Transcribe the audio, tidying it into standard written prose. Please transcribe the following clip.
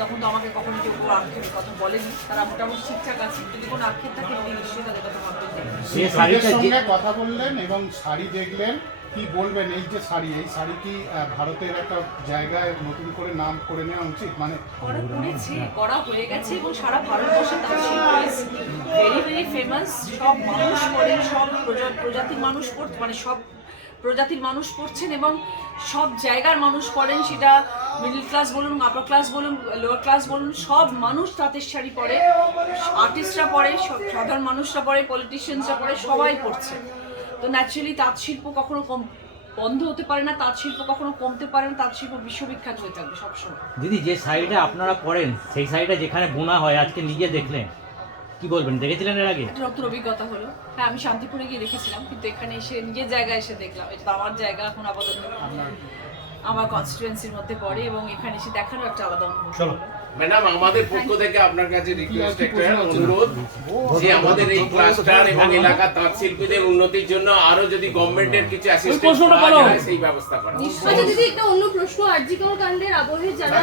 তখন তো আমাকে কখনো কেউ কোনো আক্ষেপের কথা বলেনি, তারা মোটামুটি ঠিকঠাক আছে। যদি কোনো আক্ষেপ থাকে আপনি নিশ্চয়ই তাদের কথা ভাববেন। শাড়ির সঙ্গে কথা বললেন এবং শাড়ি দেখলেন, কি বলবেন এই যে শাড়ি, এই শাড়ি কি ভারতের একটা জায়গায় নতুন করে নাম করে নেওয়া উচিত? মানে করা হয়ে গেছে এবং সারা ভারতবর্ষে তাঁত শিল্প ইজ ভেরি ভেরি ফেমাস। সব মানুষ করেন, সব প্রজাতির মানুষ মানে সব প্রজাতির মানুষ করছেন এবং সব জায়গার মানুষ করেন, সেটা মিডল ক্লাস বলুন, আপার ক্লাস বলুন, লোয়ার ক্লাস বলুন, সব মানুষ তাঁতের শাড়ি পরে, আর্টিস্টরা পরে, সব সাধারণ মানুষরা পরে, পলিটিশিয়ানসরা পরে, সবাই পরছে। তো ন্যাচারালি তাঁত শিল্প কখনো বন্ধ হতে পারে না, তাঁত শিল্প কখনো কমতে পারে না, তাঁত শিল্প বিশ্ববিখ্যাত হয়ে থাকবে সবসময়। দিদি, যে শাড়িটা আপনারা পরেন সেই শাড়িটা যেখানে বোনা হয় আজকে নিজে দেখলেন, কি বলবেন? দেখেছিলেন এর আগে? একটা নতুন অভিজ্ঞতা হলো। হ্যাঁ, আমি শান্তিপুরে গিয়ে দেখেছিলাম, কিন্তু এখানে এসে নিজের জায়গায় এসে দেখলাম। এটা আমার জায়গা এখন আপাতত আমার কনস্টিটুয়েন্সির মধ্যে পড়ে এবং এখানে এসে দেখারও একটা আলাদা অনুভূতি হলো। ম্যাডাম, আমাদের পক্ষ থেকে আপনার কাছে রিকোয়েস্ট একটা অনুরোধ যে আমাদের এই ক্লাস্টার এবং এলাকার তাঁত শিল্পীদের উন্নতির জন্য আরো যদি গভর্নমেন্টের কিছু অ্যাসিস্ট্যান্স পাওয়া যায় সেই ব্যবস্থা করা। আচ্ছা দিদি, একটা অন্য প্রশ্ন। আরজিকর কাণ্ডের আবহে যারা